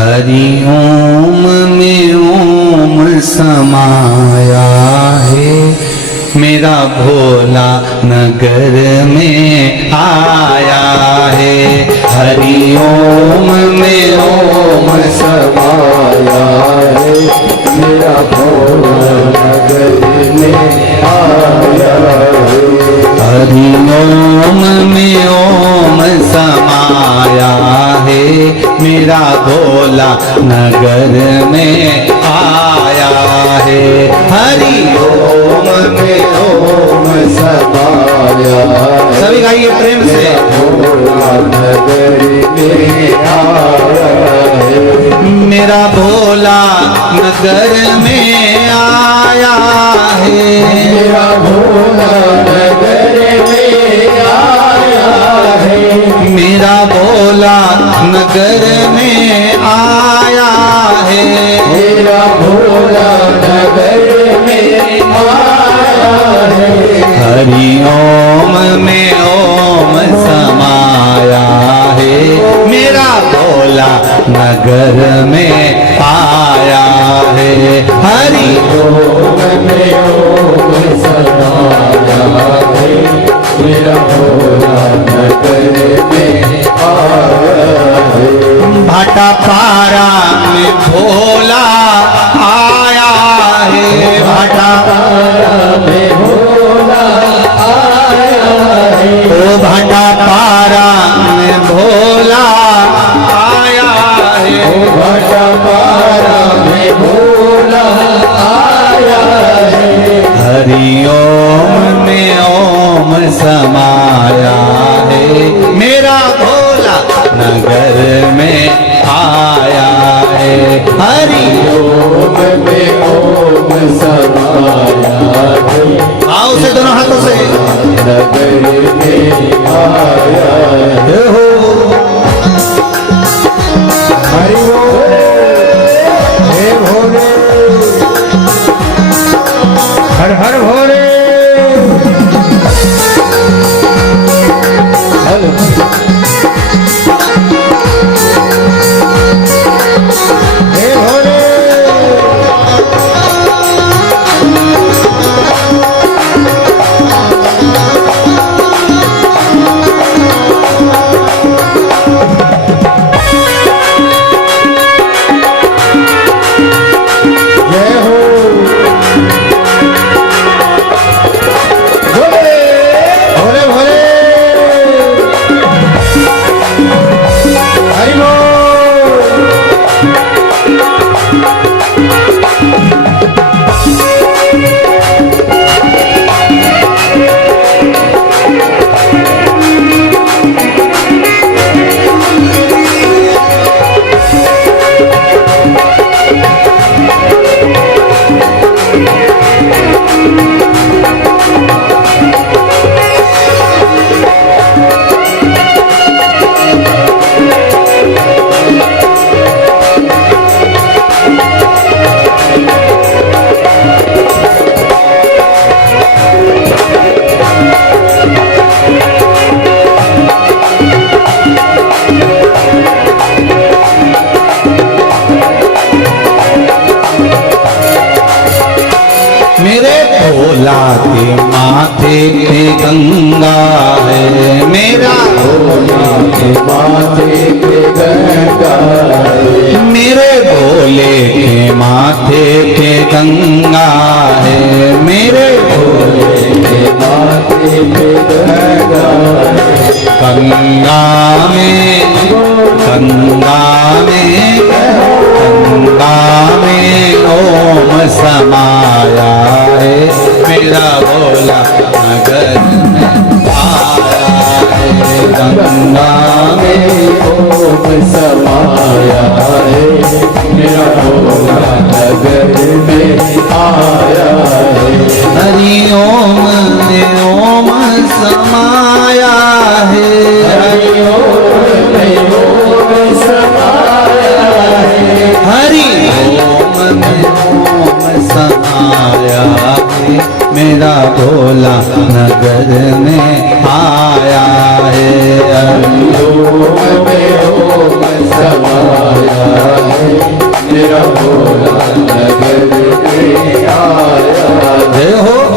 हरि ओम में ओम समाया है, मेरा भोला नगर में आया है। हरि ओम में ओम समाया है, मेरा भोला नगर में आया है। हरि ओम में ओम समाया है, मेरा भोला नगर में आया है। हरि ओम में ओम समाया, सभी गाइए प्रेम से। भोला नगर में आया है, मेरा भोला नगर में आया है। मेरा भोला नगर में आया है, मेरा भोला नगर में आया है। मेरा भोला नगर में आया है। हरि ओम में ओम समाया है, मेरा भोला नगर में आया है। हरि ओम में ओम समाया है, मेरा भोला नगर में आया है। भाटा पारा में भोला आया है, भाटा पारा में भोला आया है। ओ भाटा पारा में भोला आया है, ओ भाटा पारा में भोला आया है। हरि ओम में ओम समाया है, मेरा भोला नगर में आया है। हरि ओम में ओम समाया है, आओ से दोनों हाथों से। नगर में आया है हो। हरि ओम हे भोले, हर हर भोले। भोला के माथे पे गंगा है, मेरा भोला के माथे पे गंगा है। मेरे भोले के माथे पे गंगा है, मेरे भोले के माथे पे गंगा है। गंगा में गंगा में गंगा में ओम समाया है, मेरा भोला नगर में आया है। गंगा में ओम समाया है, मेरा भोला नगर में आया है। हरि ओम में ओम समाया है, हरि ओम में ओम समाया है। हरि ओम में ओम समाया है, मेरा भोला नगर में आया है। हरि ओम में ओम समाया है, भोला नगर में आया। जय हो।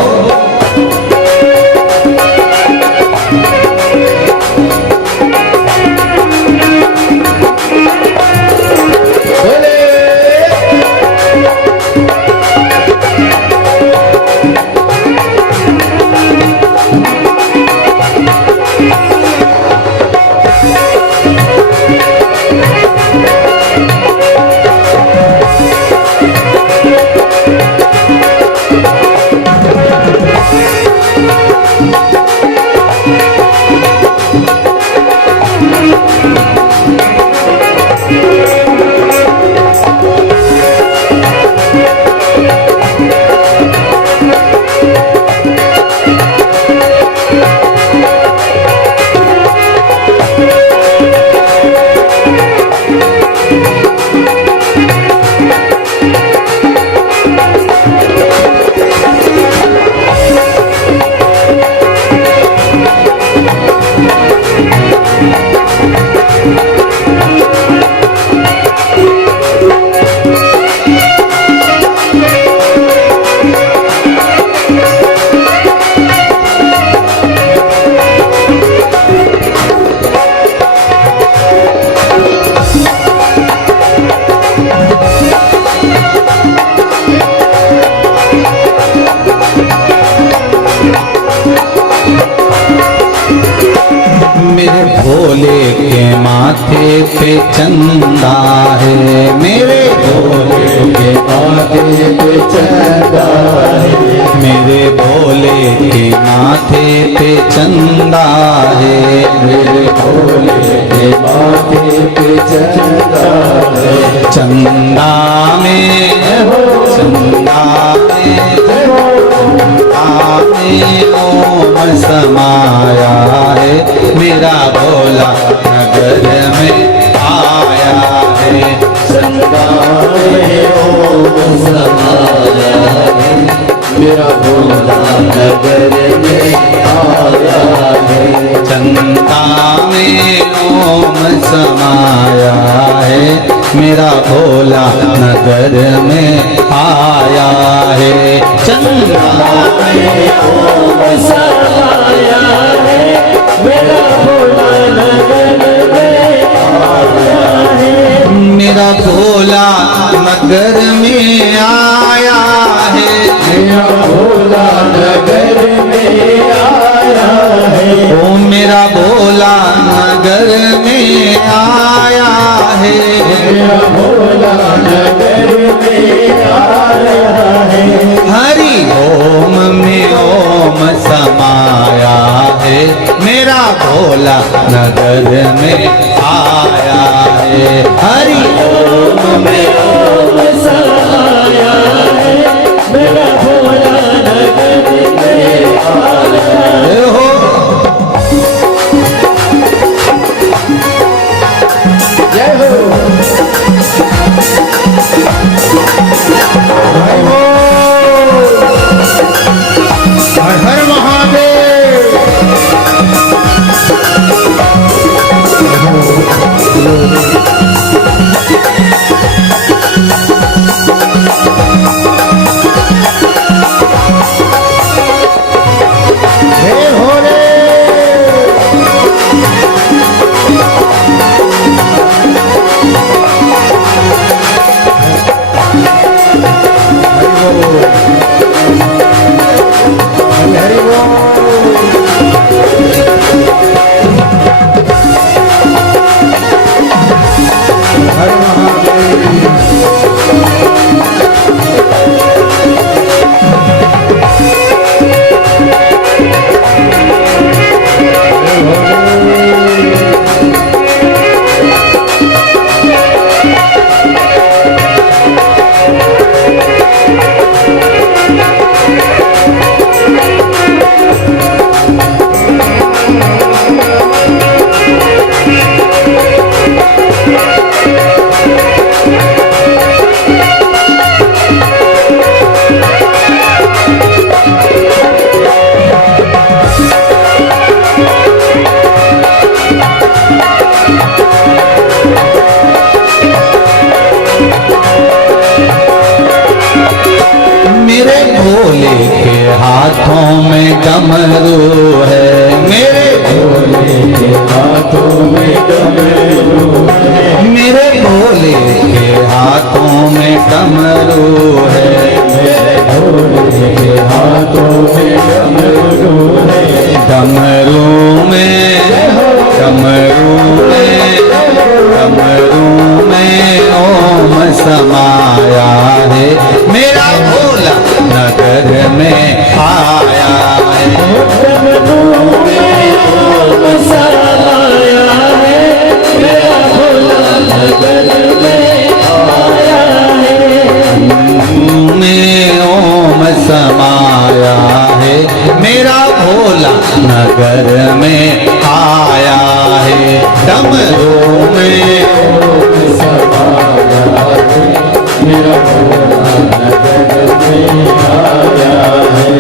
भोले के माथे पे चंदा है, मेरे भोले के माथे पे चंदा है, मेरे भोले के माथे पे चंदा है, मेरे भोले के माथे पे चंदा है। चंदा में हो, चंदा में हो, ओम समाया है, मेरा भोला नगर में आया है। चंदा में ओम समाया है, मेरा भोला नगर में आया है। चंदा में ओम समाया है, मेरा भोला नगर में आया है। चंदा में ओम समाया है, मेरा भोला नगर में आया है। मेरा भोला नगर में आया है, मेरा भोला नगर में आया है। ओ मेरा भोला नगर में आया है, मेरा भोला नगर में आया है। हरि ओम में ओम समाया है, मेरा भोला नगर में आया है। हरि ओम में ओम समाया है, मेरा भोला नगर में आया है। हो जय हो। हर हर महादेव। हे भोले। हरि बोल। हर महादेव। हाथों में डमरू है, मेरे भोले के हाथों में डमरू है, मेरे भोले के हाथों में डमरू है, मेरे भोले के हाथों में डमरू है। डमरू में डमरू में डमरू में ओम समाया है, मेरा भोला नगर में आया है। डमरू में ओम समाया है, मेरा भोला नगर में आया है। में ओम समाया है, मेरा भोला नगर में आया है। डमरू में ओम समाया है, मेरा भोला नगर में आया है।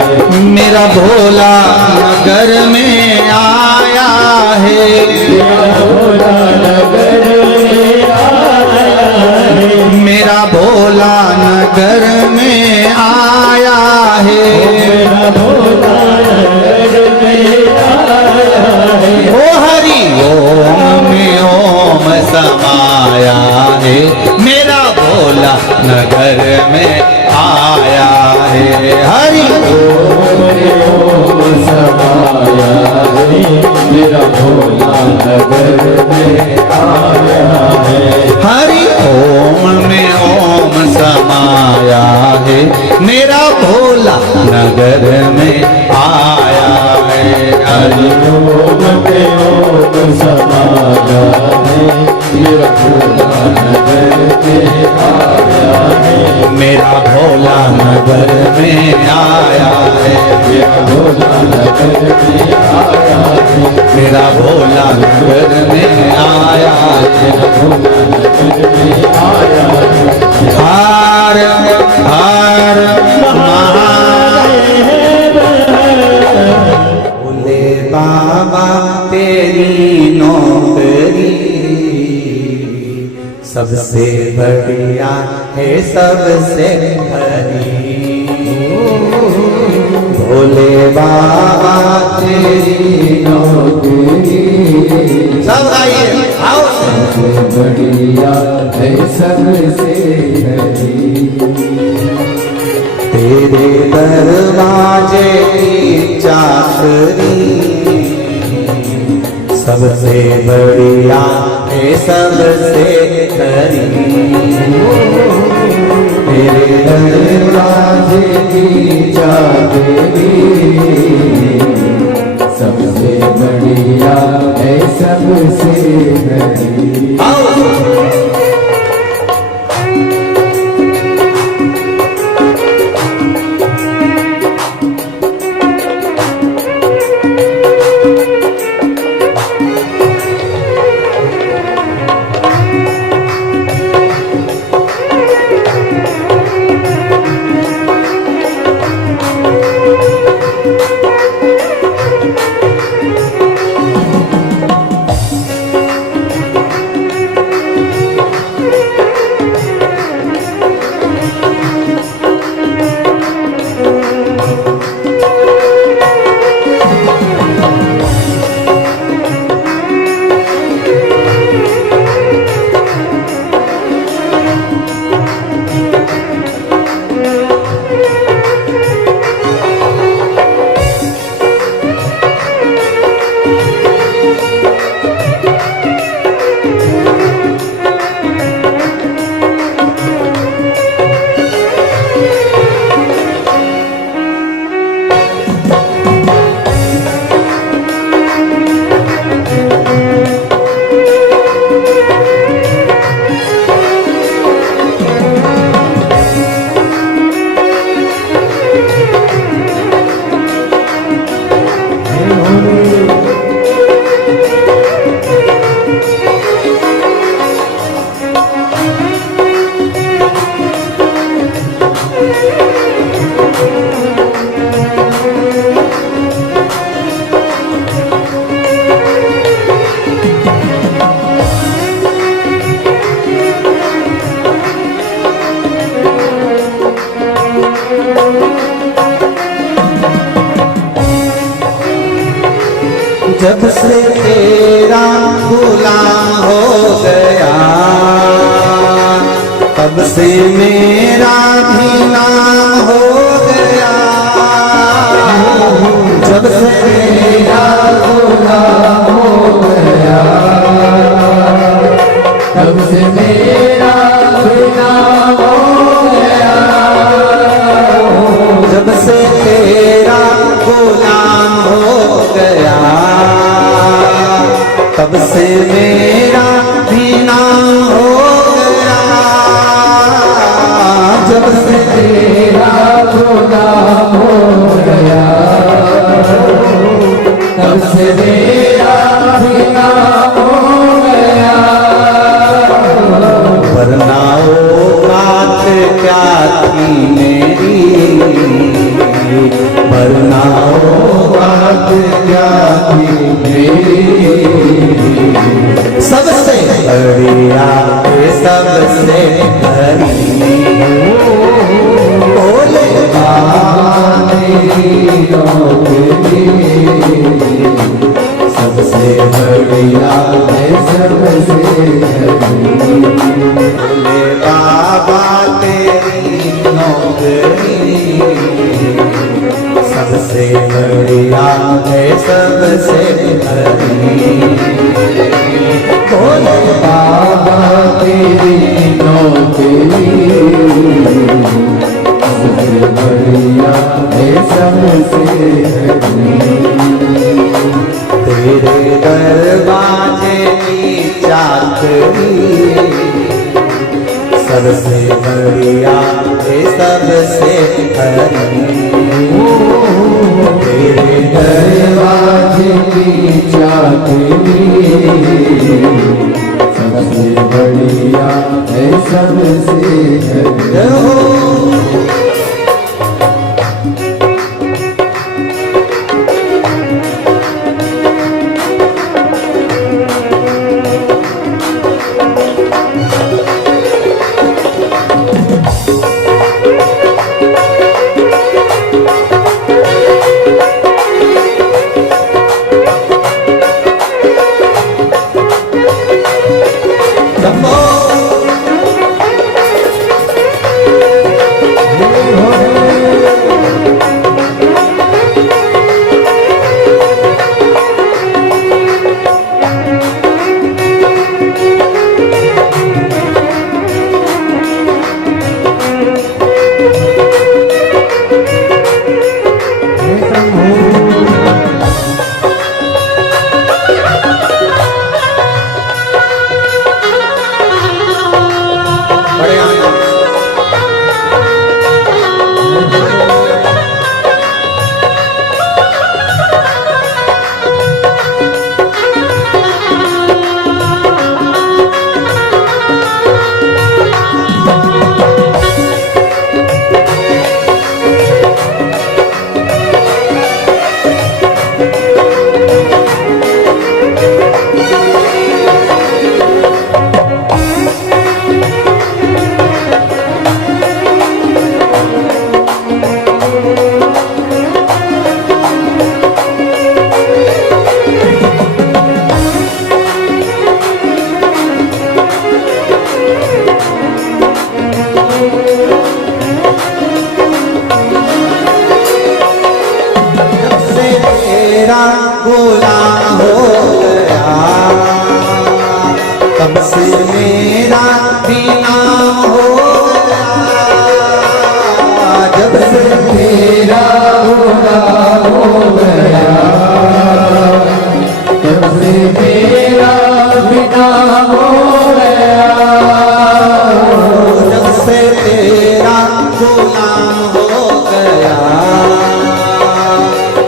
मेरा भोला नगर में आया है, मेरा भोला नगर में आया है, मेरा भोला नगर में आया है। मेरा भोला नगर में आया है। ओ हरि ओम में ओम समाया है, मेरा भोला नगर में आया है। हरि ओम समाया है, मेरा भोला नगर में आया है। हरि ओम में ओम समाया है, मेरा भोला नगर में आया है। हरि ओम में ओम समाया है, मेरा भोला नगर में आया है। मेरा भोला नगर में आया है, मेरा भोला नगर में आया है। मेरा भोला नगर में आया है। भोला नगर में आया है। हर हर महादेव। भोले बाबा तेरी नौकरी सबसे बढ़िया है, सबसे खरी। भोले बाबा तेरी नौकरी सब गाइए, आओ। सबसे बढ़िया है, सबसे हरी। तेरे दरवाजे की चाकरी सबसे बढ़िया है, सबसे खरी। तेरे दरवाजे की चाबी सबसे बढ़िया है, सबसे हरी। आओ। जब से तेरा गुलाम हो गया तब से मेरा भी नाम हो गया। जब से तेरा गुलाम हो गया तब से मेरा भी नाम हो गया। जब से तेरा गुलाम हो गया तब से मेरा भी नाम हो गया। जब से तेरा गुलाम हो गया तब से मेरा भी नाम हो गया। वरना औकात क्या थी मेरी, वरना औकात क्या थी मेरी। सबसे बढ़िया सबसे बड़ी बोले सबसे बढ़िया है सबसे बोले बाबा तेरी नौकरी सबसे बढ़िया है सबसे बड़ी। बोले बाबा तेरी नौकरी सबसे बढ़िया है सबसे बड़ी। तेरे दरवाजे की चाकरी सबसे बढ़िया है सबसे बड़ी। तेरे दरवाजे की चाकरी सबसे बढ़िया है सबसे बड़ी। गुलाम हो गया तब से मेरा भी नाम हो गया। जब से तेरा गुलाम हो गया तब से मेरा भी नाम हो गया। जब से तेरा गुलाम हो गया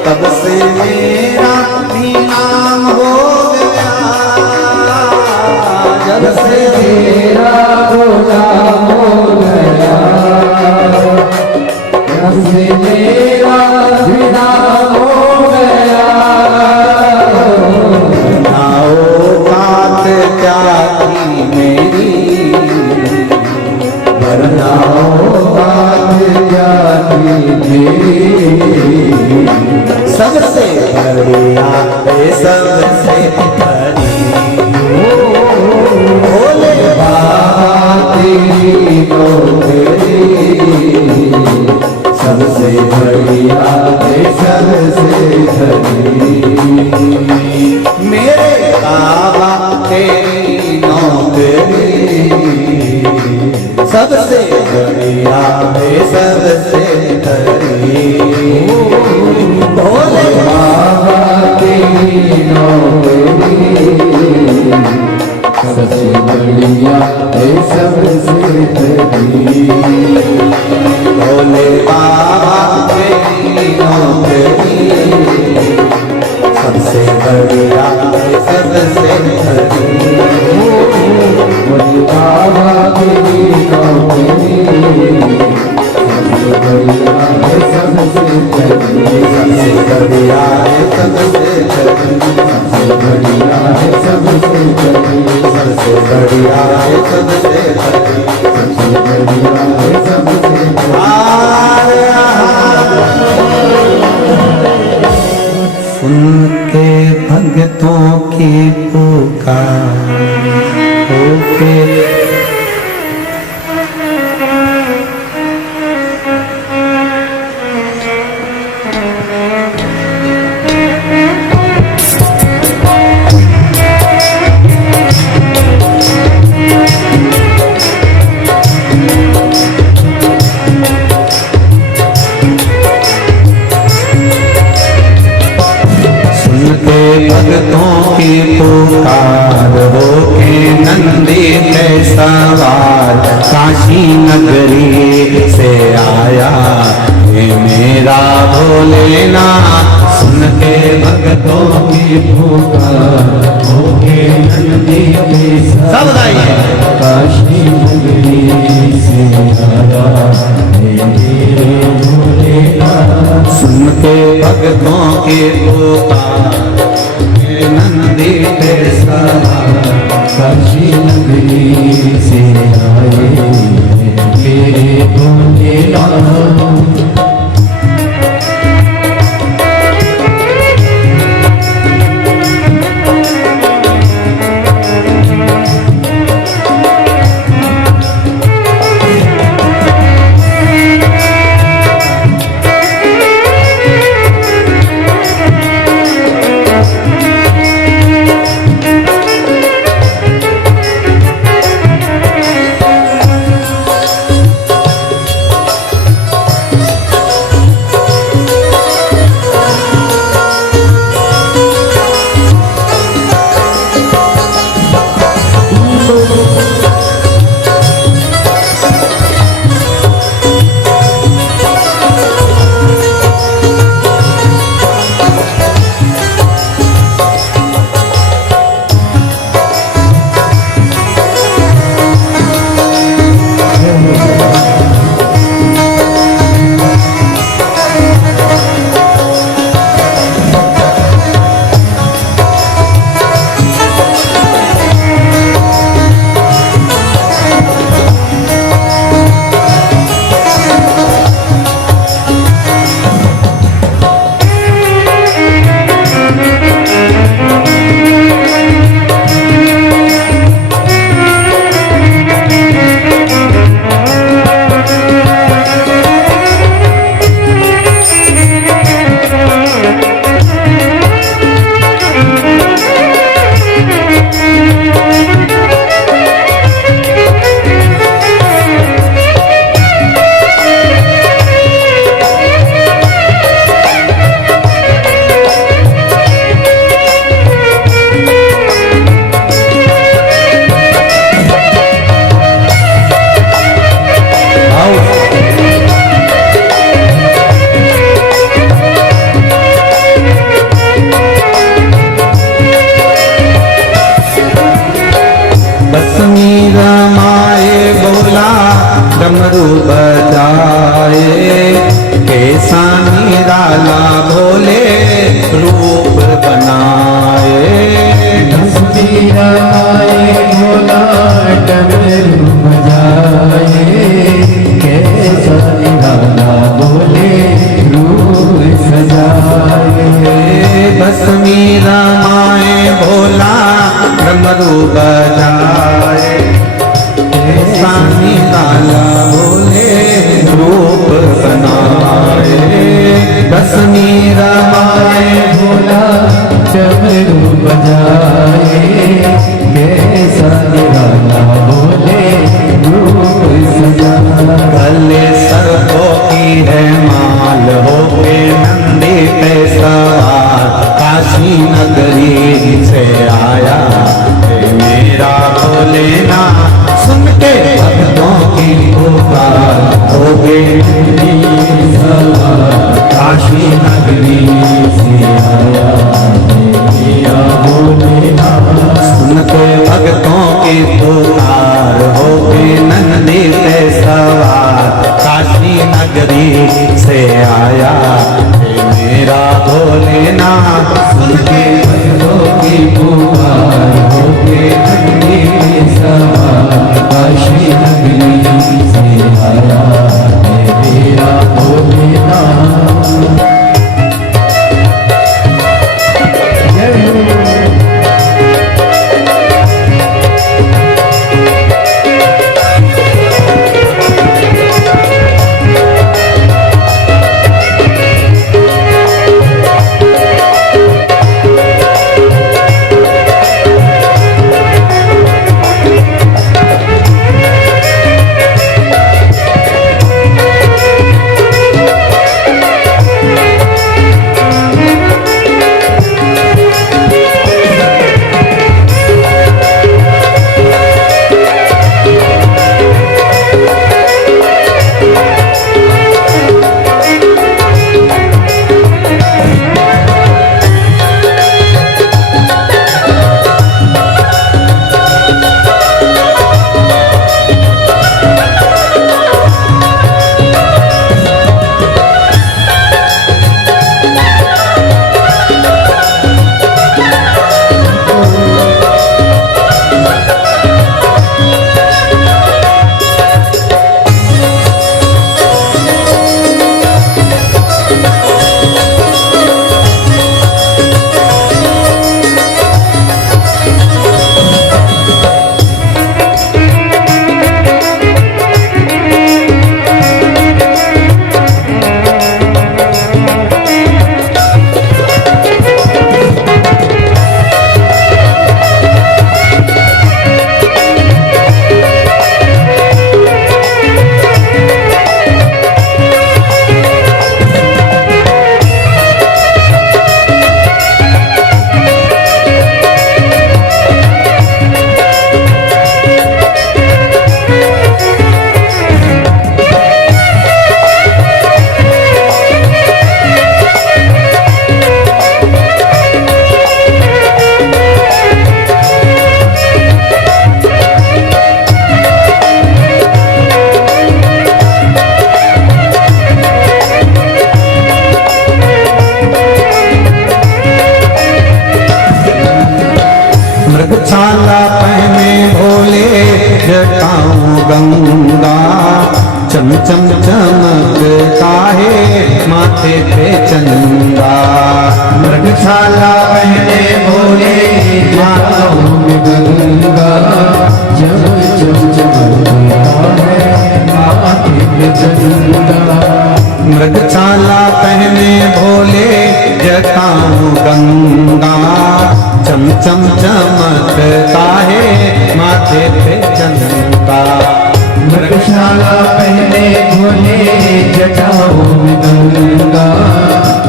तब से मेरा भी नाम हो गया। जब से तेरा गुलाम हो गया तब से मेरा भी नाम हो गया। नाओ बात क्या थी मेरी, वरनाओ बात क्या थी मेरी। सबसे बढ़िया है सबसे धनी। भोले बाबा तेरी नौकरी सबसे बढ़िया है सबसे धनी। मेरे बाबा तेरी नौकरी सबसे बढ़िया है सबसे धनी। भोले बाबा तेरी नौकरी सबसे बढ़िया है सबसे धनी। भोले बाबा तेरी नौकरी सबसे बढ़िया है सबसे धनी। भोले बाबा तेरी नौकरी सबसे बढ़िया है सबसे धनी। सबसे बढ़िया है सबसे धनी। सबसे बढ़िया है सबसे धनी। सबसे बढ़िया है सबसे धनी। सबसे बढ़िया है सबसे धनी। सुन के भक्तों की पुकार होके भक्तों की पुकार होके नंदी पे सवार काशी नगरी से आया ये मेरा भोलेनाथ। सुन के भक्तों की पुकार होके नंदी पे सब गाइए। काशी नगरी से आया मेरे भोलेनाथ। सुन के भक्तों की पुकार नंदी पे सवार काशी नगरी से आए मेरे भोलेनाथ। डमरू बजाए कैसा निराला भोले रूप बनाए। तस्वीर आए भोला डमरू बजाए कैसा निराला भोले रूप सजाए। बस मीरा सानी लाला बोले रूप बनाए, दसमी रमाए भोला डमरू बजाए, कैसा निराला बोले रूप सजाए। गले सर्पों की है माल होके नंदी पे सवार, काशी नगरी से आया है मेरा भोलेनाथ। सुन के भक्तों की पुकार होके नंदी सवार, काशी नगरी से आया है मेरा भोलेनाथ। सुन के भक्तों की पुकार होके नंदी पे सवार, काशी नगरी से आया है मेरा भोलेनाथ। सुन के भक्तों की पुकार होके नंदी पे सवार, काशी नगरी से आया है मेरा भोलेनाथ। मृगछाला पहने भोले जटाऊं गंगा, चम चम चमकता है माथे पे चंदा। मृगछाला पहने भोले जटाऊं गंगा, चम चम चमकता है माथे पे चंदा। मृगछाला पहने भोले जटाऊं गंगा, चम चम चमकता है माथे पे चंदा। मृगशाला पहने भोले जटाऊं गंगा,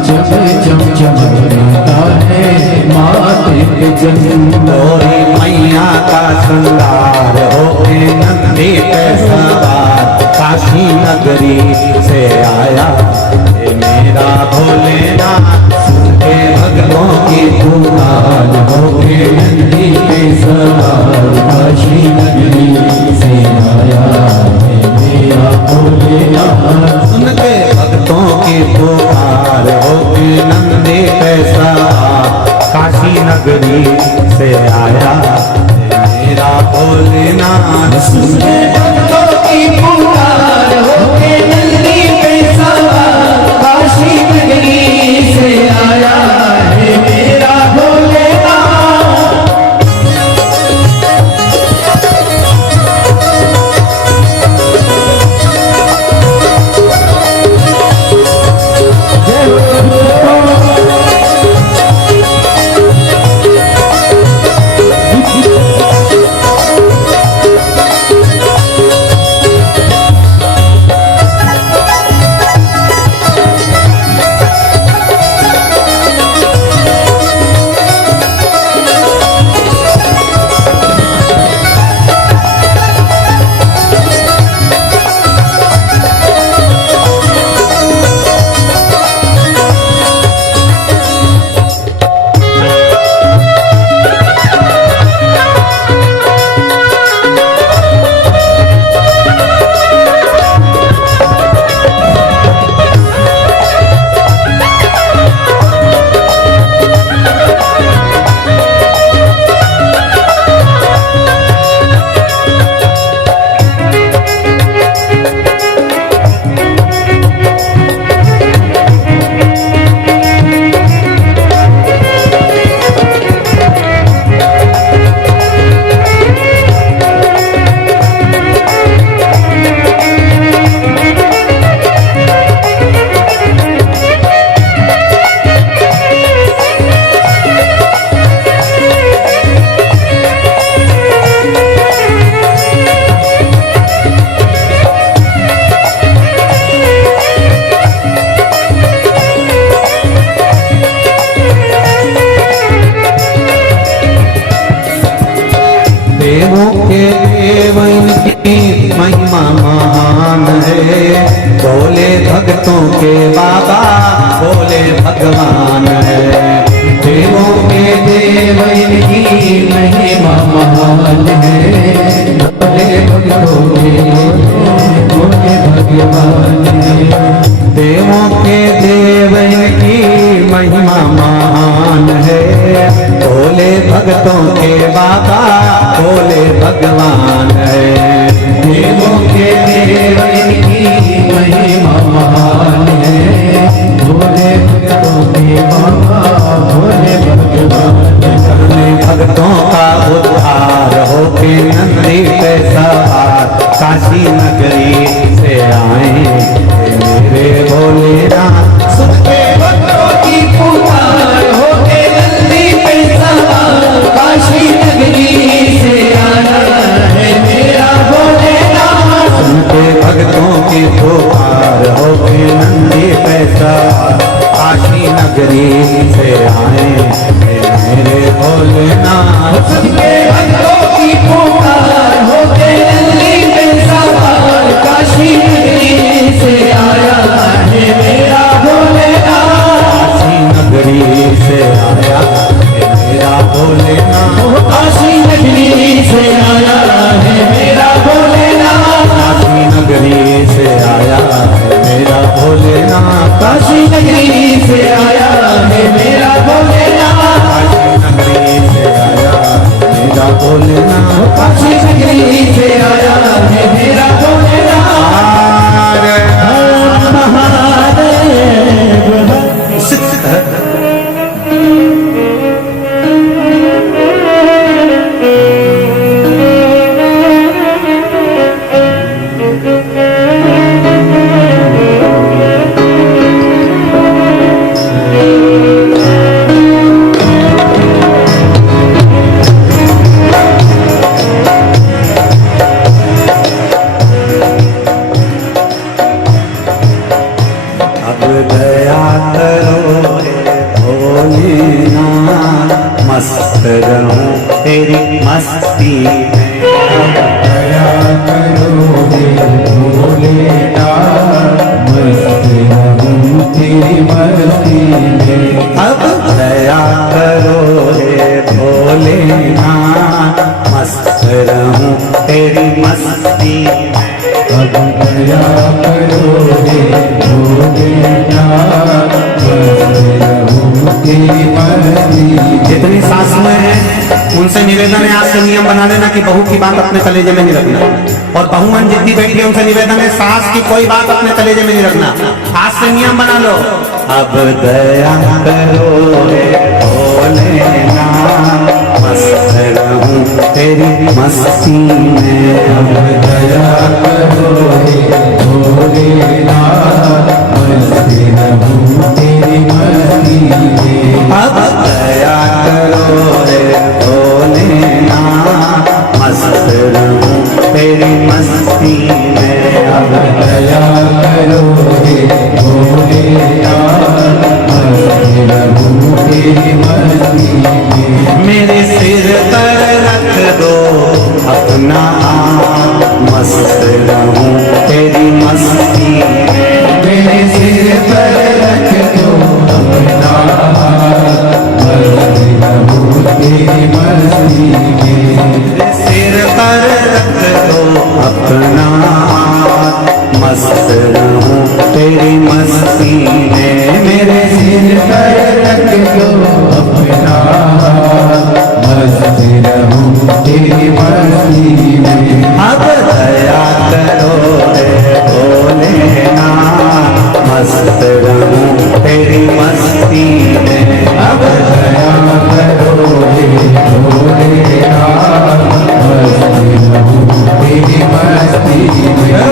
चम चम चमकता है माथे पे चंदा। गोरी मैया का श्रृंगार होके नंदी पे सवार, काशी नगरी से आया है मेरा भोलेनाथ। सुन के भक्तों की पुकार होके नंदी पे सवार, काशी नगरी से आया है मेरा भोलेनाथ। सुन के भक्तों की पुकार होके नंदी पे सवार, काशी नगरी से आया है मेरा भोलेनाथ। सुन के भक्तों की पुकार होके नंदी पे सवार, काशी नगरी से आया है मेरा भोलेनाथ। के देव इनकी महिमा महान है। भोले भक्तों के बाबा भोले भगवान है। देवों के देव इनकी महिमा महान है। भोले भक्तों के भोले भगवान है। देवों के देव इनकी महिमा महान है। भोले भक्तों के बाबा भोले भगवान है। देवों के देव इनकी महिमा महान है। भोले भक्तों के बाबा भोले भगवान है। भक्तों का उद्धार होके नंदी पे सवार काशी नगरी से आए मेरे भोलेनाथ। सुन के भक्तों की पुकार होके नंदी पे सवार काशी नगरी से आया है मेरा भोलेनाथ। सुन के भक्तों की पुकार होके नंदी पे सवार काशी नगरी से आए मेरे भोलेनाथ। सुन के भक्तों की पुकार होके नंदी पे सवार काशी नगरी से आया है मेरा भोलेनाथ। काशी नगरी से आया है मेरा भोलेनाथ। काशी नगरी से आया है मेरा भोलेनाथ। काशी नगरी से आया है मेरा भोलेनाथ। काशी नगरी से आया है मेरा भोलेनाथ। काशी नगरी से आया मेरा भोलेनाथ। काशी नगरी से आया है मेरा भोलेनाथ। हर महादेव अब दया करो हे भोलेनाथ। मस्त रहूं तेरी मस्ती में। दया करो हे भोलेनाथ। मस्त रहूं तेरी मस्ती में। अब दया करो हे भोलेनाथ। मस्त रहूं तेरी मस्ती में। अब दया करो हे भोलेनाथ। मस्त रहूं तेरी मस्ती में। जितनी सासुएं हैं उनसे निवेदन है आज से नियम बना लेना कि बहू की बात अपने कलेजे में नहीं रखना। और बहुवन जितनी बैठी है उनसे निवेदन है सास की कोई बात अपने कलेजे में नहीं रखना। आज से नियम बना लो। अब दया करो हे भोलेनाथ। मस्त रहूं तेरी मस्ती में। अब दया करो हे भोलेनाथ। मस्त रहूं तेरी मस्ती में। अब दया करो हे भोलेनाथ। मस्त रहूं तेरी मस्ती में। अब दया करो हे भोलेनाथ। मस्त रहूं तेरी मस्ती में। मेरे सिर पर रख दो अपना हाथ। मस्त रहूं तेरी मस्ती में। मेरे सिर पर रख दो अपना हाथ। मस्त रहूं तेरी मस्ती में। मेरे सिर पर रख दो अपना हाथ। मस्त रहूं तेरी मस्ती में। मेरे सिर पर रख दो अपना हाथ। मस्त रहूं तेरी मस्ती में। अब दया करो हे भोलेनाथ। मस्त रहूं तेरी मस्ती में। अब दया करो हे भोलेनाथ। मस्त रहूं तेरी मस्ती में।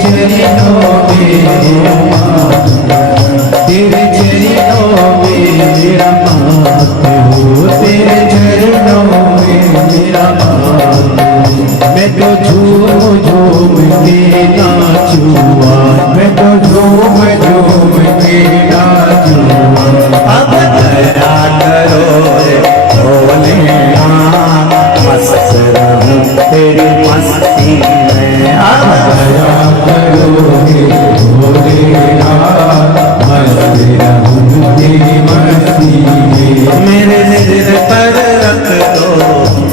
चरणों में तेरे चरणों में मेरा मात हो, तेरे चरणों में मेरा मात। मैं तो झूम झूम के नाचूआ, मैं तो झूम झूम के नाचूआ। अब दया करो रे भोलेनाथ, मस्त रहूं तेरी मस्ती में। अब दया करो हे भोलेनाथ, मस्त रहूं तेरी मस्ती में। मेरे सिर पर रख दो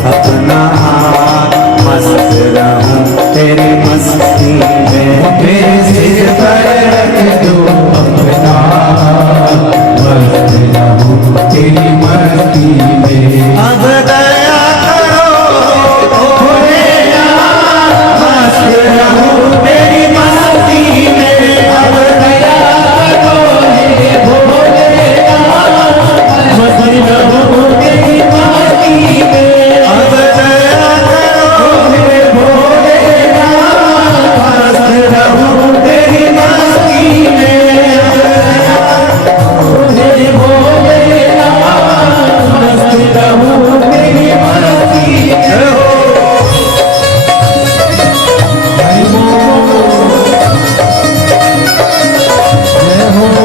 अपना हाथ, मस्त रहूं तेरी मस्ती में। मेरे सिर पर रख दो अपना हाथ, मस्त रहूं तेरी मस्ती में। अब दया करो भोलेनाथ, मस्त रहूं तेरी मस्ती में। अब दया करो हे भोलेनाथ, मस्त रहूं तेरी मस्ती में। अब दया करो हे भोलेनाथ, मस्त रहूं तेरी मस्ती में। हे भोलेनाथ, मस्त रहूं तेरी मस्ती में। जय हो, जय हो।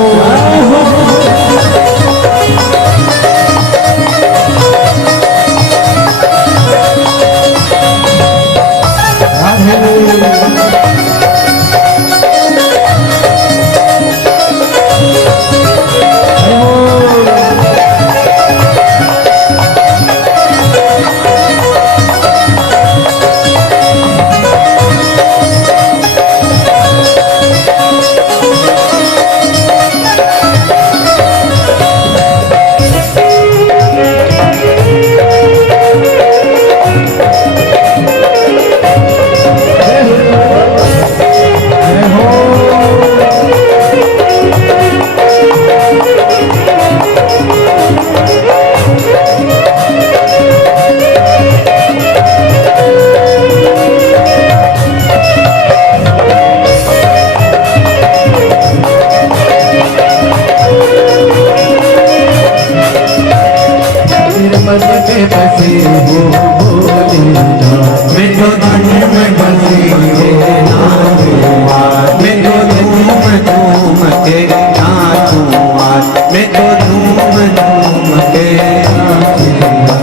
मन में बसे हो भोलेनाथ, मैं तो धूम बसी रे नाचूआ, मैं तो धूम धूम के नाचूआ, मैं तो धूम धूम के नाचूआ।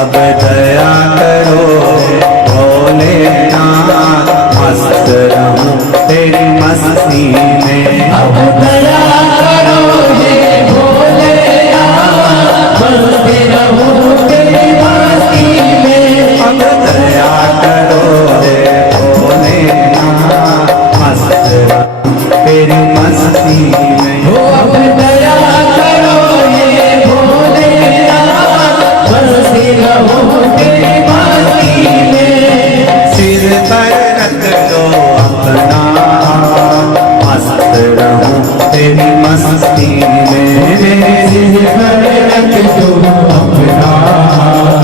अब दया करो रे भोलेनाथ, मस्त रहूं तेरी मस्ती में। अब दया करो हे भोलेनाथ, मस्त रहूं तेरी मस्ती में। अब दया करो रे भोलेनाथ, मस्त रहूं तेरी मस्ती में। हो अब दया करो हे भोलेनाथ, मस्त रहूं तेरी मस्ती में। सिर पर रख दो अपना हाथ, मस्त रहूं तेरी मस्ती में। मेरे सिर पर रख दो अपना हाथ,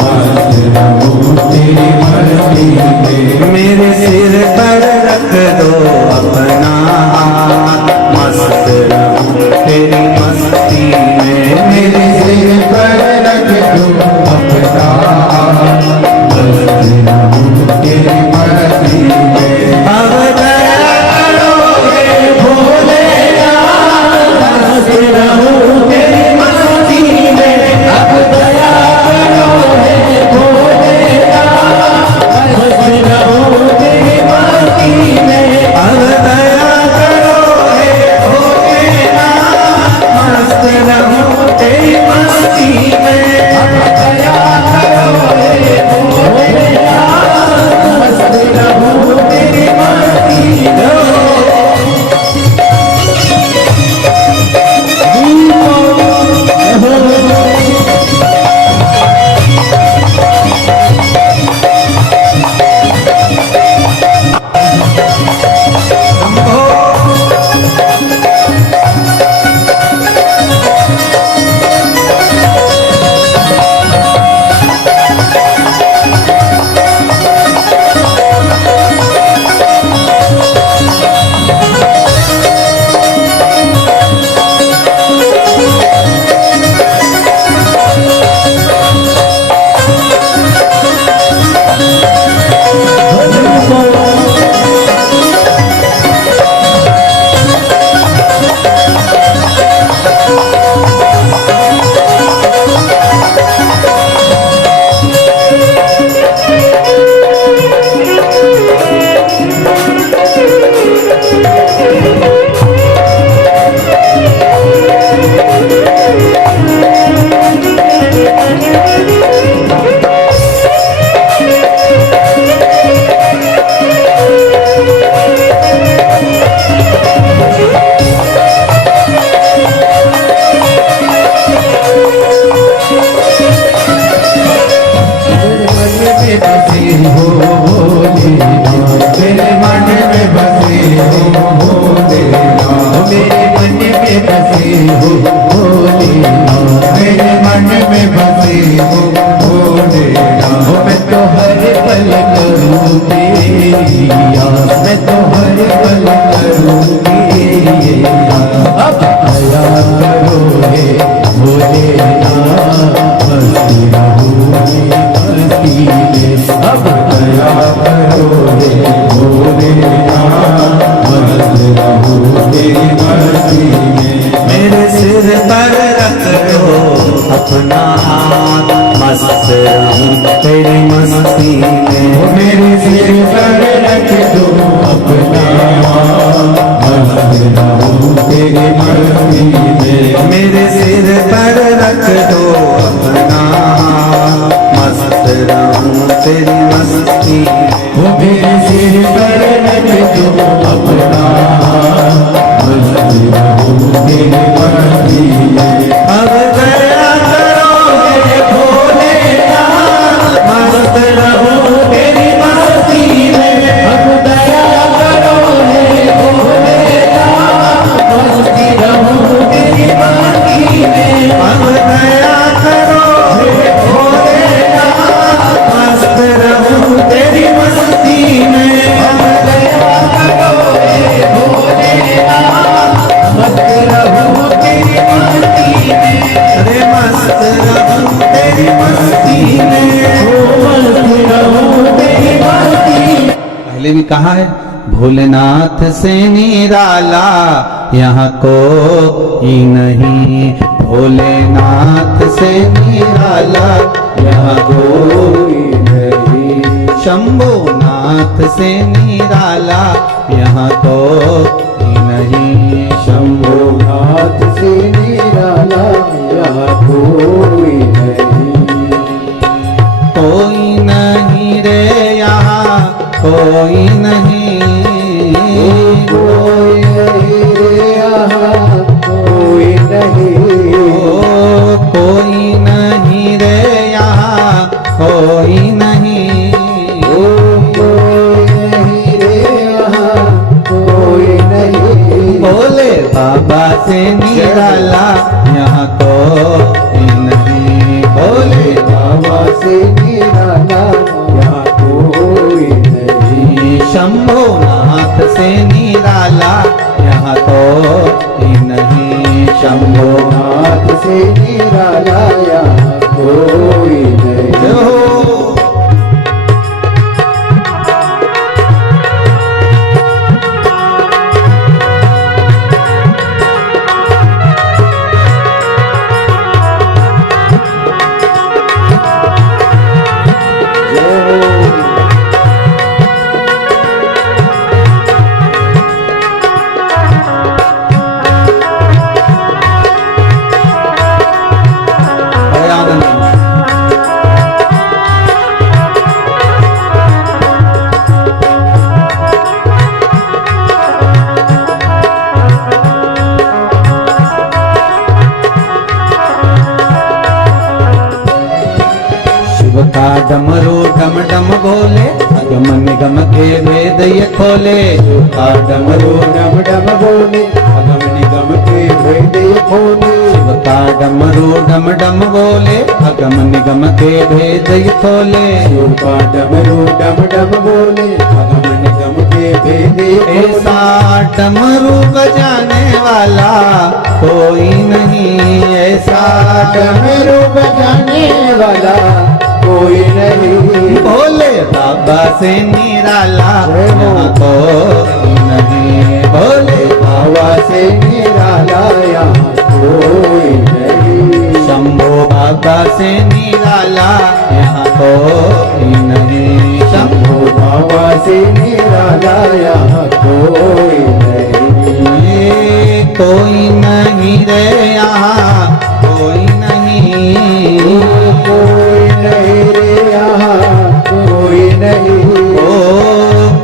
मस्त रहूं तेरी मस्ती में। मेरे सिर पर रख दो अपना हाथ, मस्त रहूं तेरी मस्ती में। मेरे सिर पर रख दो अपना हाथ, मस्त रहूं तेरी मस्ती में। अब दया करो हे भोलेनाथ, मस्त रहूं तेरी मस्ती में। अब दया करो हे भोलेनाथ, मस्त रहूं तेरी मस्ती में। अब दया करो हे भोलेनाथ, मस्त रहूं तेरी मस्ती तेरी मस्ती में। मेरे सिर पर रख दो अपना हाथ, मस्त रहूं तेरी मस्ती में। मेरे सिर पर रख दो अपना हाथ, मस्त रहूं तेरी मस्ती में। मेरे सिर पर रख दो अपना हाथ, मस्त रहूं तेरी मस्ती में। मेरे सिर पर रख दो अपना हाथ, मस्त रहूं तेरी मस्ती में। अब दया करो हे भोलेनाथ, मस्त रहूं तेरी मस्ती में। अब दया करो हे भोलेनाथ, मस्ती रहूं तेरी मस्ती में। अब दया करो हे भोलेनाथ, मस्त रहूं तेरी मस्ती में। अब दया करो हे भोलेनाथ, मस्त रहूं तेरी मस्ती में। अरे मस्त रहूं तेरी मस्ती में। मस्त रहूं तेरी मस्ती में। पहले भी कहा है, भोलेनाथ से निराला यहाँ कोई नहीं, भोलेनाथ से निराला यहाँ कोई नहीं। शंभुनाथ से निराला यहाँ कोई नहीं, शंभुनाथ से निराला यहाँ कोई नहीं। कोई नहीं रे यहाँ कोई नहीं, कोई नहीं रे यहाँ कोई नहीं। ओ कोई नहीं रे यहाँ कोई नहीं। कोई नहीं रे यहाँ कोई नहीं। भोले बाबा से निराला यहाँ कोई नहीं, भोले बाबा से निराला यहाँ कोई नहीं। शंभुनाथ से निराला यहाँ कोई नहीं, शंभुनाथ से निराला यहाँ कोई नहीं। शंभो। का डमरू डम डम बोले, अगम निगम के वेद ये खोले। का डमरू डम डम बोले, अगम निगम के भेद ये खोले। शिव का डमरू डम डम बोले, अगम निगम के भेद ये खोले। शिव का डमरू डम डम बोले, अगम निगम के भेद ये खोले। ऐसा डमरू बजाने वाला कोई नहीं, ऐसा डमरू बजाने वाला कोई नहीं। भोले बाबा से निराला यहाँ कोई नहीं, भोले बाबा से निराला यहाँ कोई नहीं। शंभो बाबा से निराला यहाँ कोई नहीं, शंभो बाबा से निराला यहाँ कोई नहीं। कोई नहीं रे यहाँ कोई नहीं, कोई नहीं रे यहाँ कोई नहीं। ओ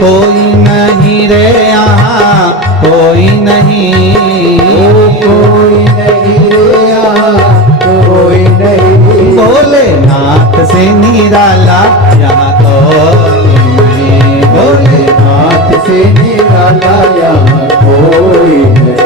कोई नहीं रे यहाँ कोई नहीं, कोई नहीं रे यहाँ कोई नहीं। भोलेनाथ से निराला यहाँ कोई नहीं, भोलेनाथ से निराला यहाँ कोई नहीं।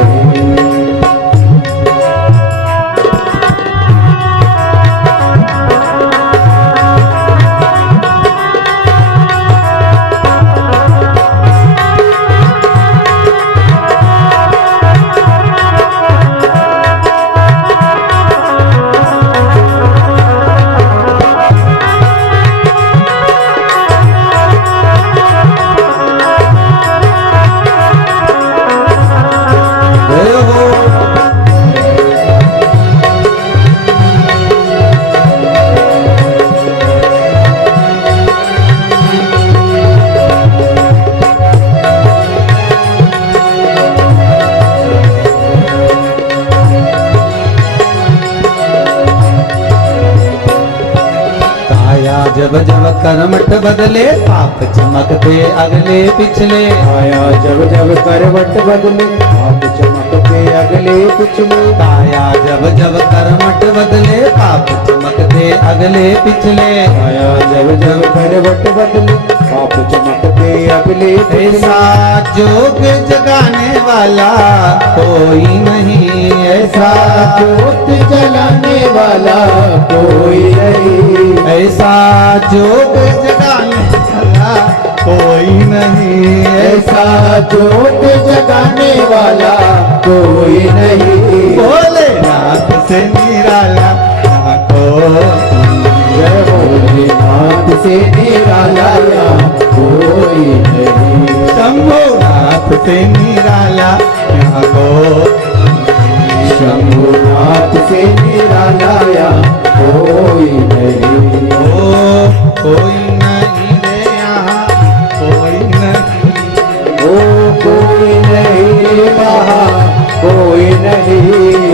जब जब करमट बदले पाप चमकते अगले पिछले। आया जब जब करवट बदले आप चमकते अगले पिछले। आया जब जब करमट बदले पाप चमकते अगले पिछले। आया जब जब करवट बदले आप चमकते अगले पिछले। ऐसा जोग जगाने वाला कोई नहीं, ऐसा ज्योत जलाने वाला कोई नहीं। ऐसा जोग जगाने वाला कोई नहीं, ऐसा ज्योत जगाने वाला कोई नहीं। भोलेनाथ से निराला ना कोई। जय भोलेनाथ से निराला कोई नहीं। शंभुनाथ से निराला यहाँ कोई। शंभुनाथ से निराला कोई नहीं। ओ कोई नहीं रे यहाँ कोई नहीं। ओ कोई नहीं रे वहाँ कोई नहीं।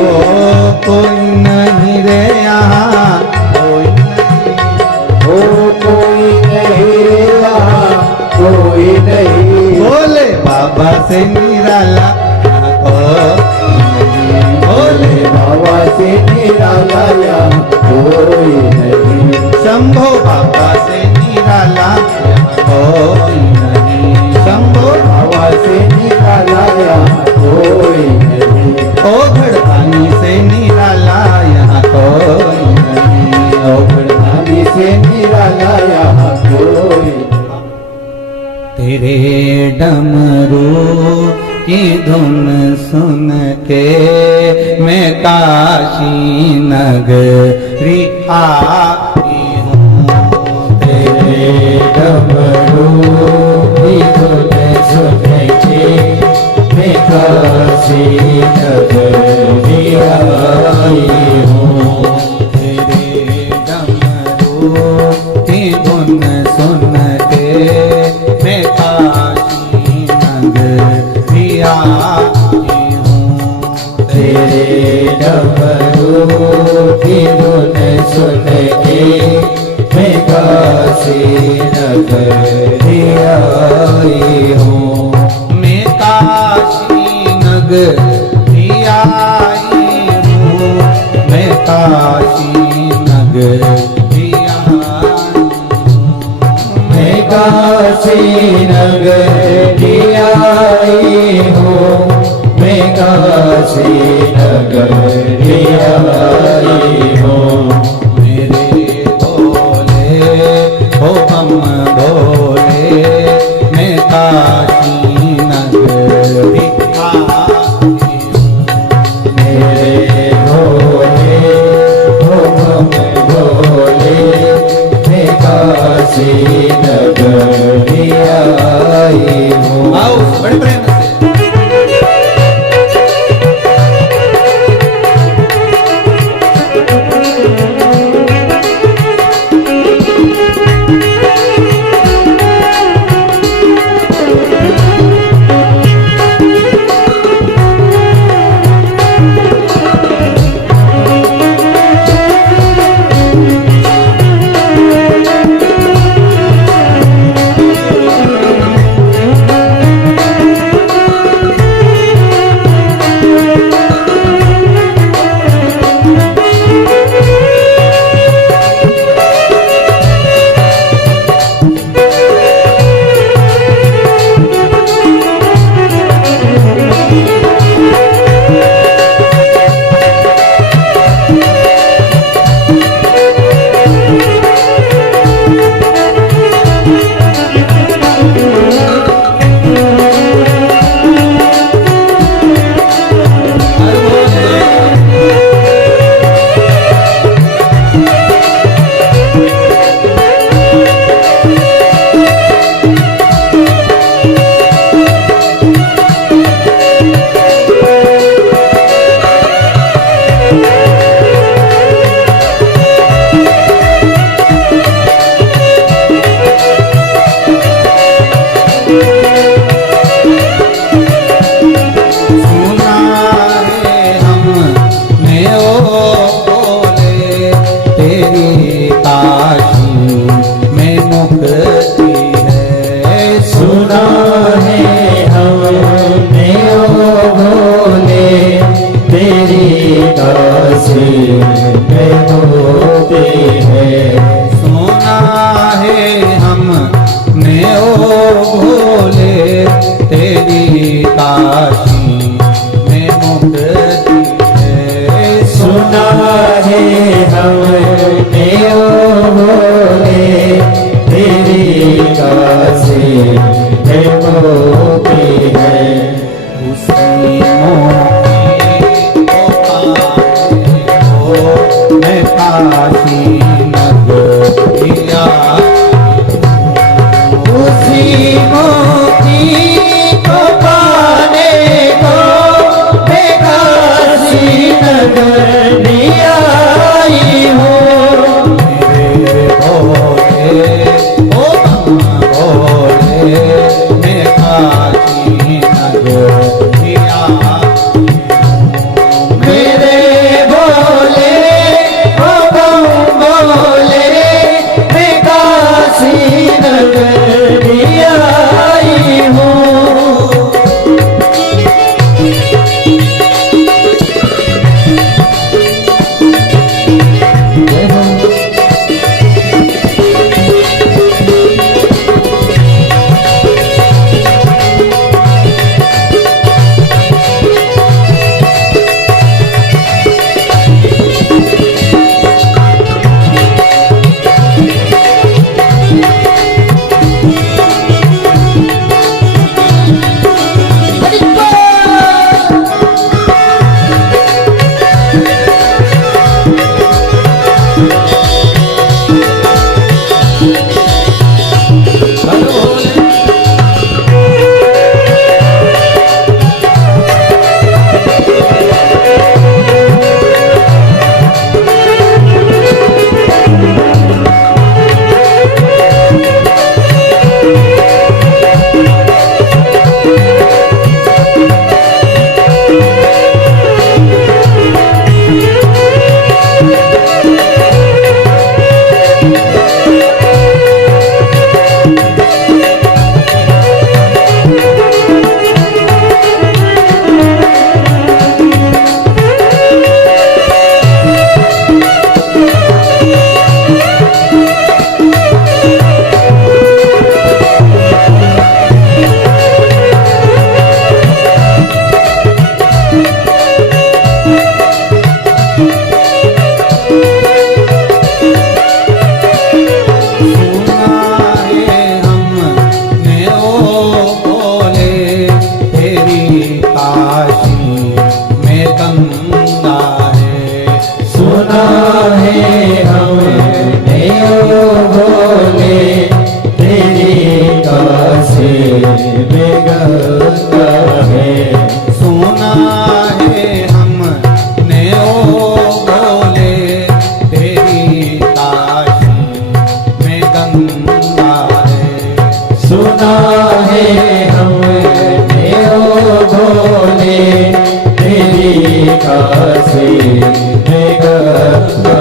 ओ कोई नहीं रे यहाँ कोई नहीं। ओ कोई नहीं रे वहाँ कोई नहीं। भोले बाबा से निराला यहाँ कोई नहीं। भोले बाबा से निराला कोई नहीं। शंभो बाबा से निराला यहाँ कोई नहीं। शंभो बाबा से निराला कोई नहीं। ओ घड़दानी से निराला यहाँ कोई नहीं। ओ घड़दानी से निराला कोई नहीं। तेरे डमरू की धुन सुन के मैं काशी नगरी आई हूँ। तेरे डमरू की धुन सुन के मैं काशी नगरी आई हूँ। तेरे डमरू की धुन सुन के मैं काशी नगरी आई हूँ। तेरे डमरू की धुन सुन के मैं काशी नगरी आई हूँ। मैं काशी नगरी आई हूँ। मैं काशी नगरी आई हूँ। मैं काशी नगरी आई हूँ। मैं काशी नगरी आई हूँ। मेरे भोले हो हम भोले मैं काशी नगरी आई हूँ। मेरे भोले हो हम भोले मैं काशी नगरी आई हूँ। आओ बड़े प्रेम से। सुना है हमने ओ भोले तेरी काशी है मोती है। उसी मोती को पाने को मैं काशी नगरिया, उसी मोती को पाने को मैं काशी नगर आई हूँ। मेरे भोले ओ भोले मैं काशी नगरिया, मेरे भोले ओ भोले मैं काशी नगर आई हूँ। सुना है हमने ओ भोले तेरी काशी में गंगा है। सुना है हमने ओ भोले तेरी काशी में गंगा है। सुना है हमने ओ भोले तेरी काशी में गंगा